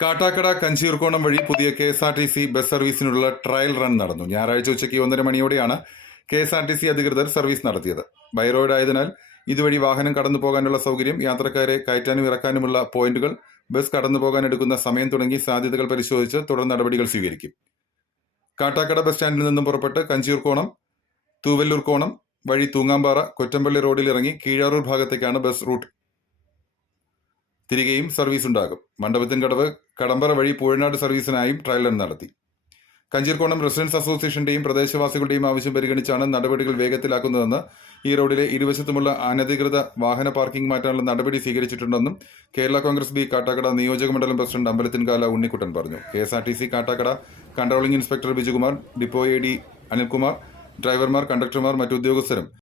കാട്ടാക്കട കഞ്ചീർക്കോണം വഴി പുതിയ KSRTC bus സർവീസിനുള്ള trial run നടന്നു. ഞായറാഴ്ച ഉച്ചയ്ക്ക് 1:30 മണിയോടെയാണ് KSRTC അധികൃതർ സർവീസ് നടത്തിയത്. ബൈ റോഡ് ആയതിനാൽ ഇതുവഴി വാഹനം കടന്നു പോകാനുള്ള സൗകര്യം, യാത്രക്കാരെ കയറ്റാനും ഇറക്കാനുമുള്ള പോയിന്റുകൾ, ബസ് കടന്നു പോകാൻ എടുക്കുന്ന സമയം തുടങ്ങി സാധ്യതകൾ പരിശോധിച്ച് തുടർ നടപടികൾ സ്വീകരിക്കും. കാട്ടാക്കട ബസ് സ്റ്റാൻഡിൽ നിന്നും പുറപ്പെട്ട് കഞ്ചീർക്കോണം, തൂവല്ലൂർക്കോണം വഴി തൂങ്ങാമ്പാറ, കൊറ്റമ്പള്ളി റോഡിൽ ഇറങ്ങി കീഴാറൂർ ഭാഗത്തേക്കാണ് ബസ് റൂട്ട്. തിരികെയും സർവീസ് ഉണ്ടാകും. മണ്ഡപത്തിൻകടവ്, കടമ്പറ വഴി പൂഴനാട് സർവീസിനായും ട്രയൽ റൺ നടത്തി. കഞ്ചീർക്കോണം റെസിഡൻസ് അസോസിയേഷന്റെയും പ്രദേശവാസികളുടെയും ആവശ്യം പരിഗണിച്ചാണ് നടപടികൾ വേഗത്തിലാക്കുന്നതെന്ന്, ഈ റോഡിലെ ഇരുവശത്തുമുള്ള അനധികൃത വാഹന പാർക്കിംഗ് മാറ്റാനുള്ള നടപടി സ്വീകരിച്ചിട്ടുണ്ടെന്നും കേരള കോൺഗ്രസ് ബി കാട്ടാക്കട നിയോജക മണ്ഡലം പ്രസിഡന്റ് അമ്പലത്തിൻകാല ഉണ്ണിക്കുട്ടൻ പറഞ്ഞു. KSRTC Kattakada controlling inspector Bijukumar, depot AD Anilkumar, ഡ്രൈവർമാർ, കണ്ടക്ടർമാർ, മറ്റു ഉദ്യോഗസ്ഥരും